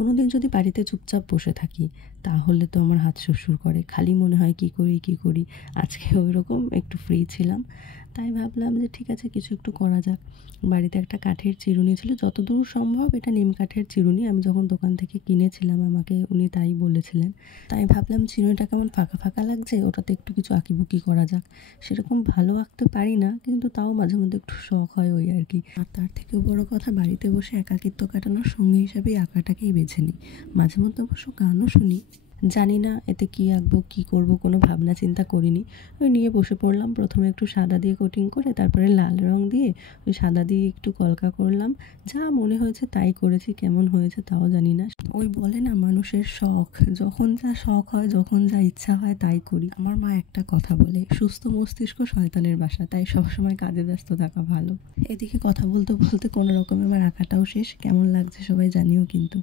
কোনোদিন যদি বাড়িতে চুপচাপ বসে থাকি তাহলে তো আমার হাত সুরসুর করে, খালি মনে হয় কী করি কী করি। আজকে ওইরকম একটু ফ্রি ছিলাম, তাই ভাবলাম যে ঠিক আছে কিছু একটু করা যাক। বাড়িতে একটা কাঠের চিরুনি ছিল, যতদূর সম্ভব এটা নিম কাঠের চিরুনি। আমি যখন দোকান থেকে কিনেছিলাম আমাকে উনি তাই বলেছিলেন। তাই ভাবলাম চিরুনিটা কেমন ফাঁকা ফাঁকা লাগছে, ওটাতে একটু কিছু আঁকিবুকি করা যাক। সেরকম ভালো আঁকতে পারি না, কিন্তু তাও মাঝে মধ্যে একটু শখ হয় ওই আর কি। আর তার থেকেও বড় কথা, বাড়িতে বসে একাকিত্ব কাটানোর সঙ্গী হিসাবে আঁকাটাকেই বেছে নিই। মাঝে মধ্যে অবশ্য গানও শুনি। জানি না এতে কী আঁকবো কী করব, কোনো ভাবনা চিন্তা করিনি। ওই নিয়ে বসে পড়লাম। প্রথমে একটু সাদা দিয়ে কোটিং করে তারপরে লাল রং দিয়ে ওই সাদা দিয়ে একটু কলকা করলাম। যা মনে হয়েছে তাই করেছি, কেমন হয়েছে তাও জানি না। ওই বলে না মানুষের শখ, যখন যা শখ হয় যখন যা ইচ্ছা হয় তাই করি। আমার মা একটা কথা বলে, সুস্থ মস্তিষ্ক শয়তানের বাসা, তাই সবসময় কাজে ব্যস্ত থাকা ভালো। এদিকে কথা বলতে বলতে কোনো রকমে আমার আঁকাটাও শেষ। কেমন লাগছে সবাই জানিও কিন্তু।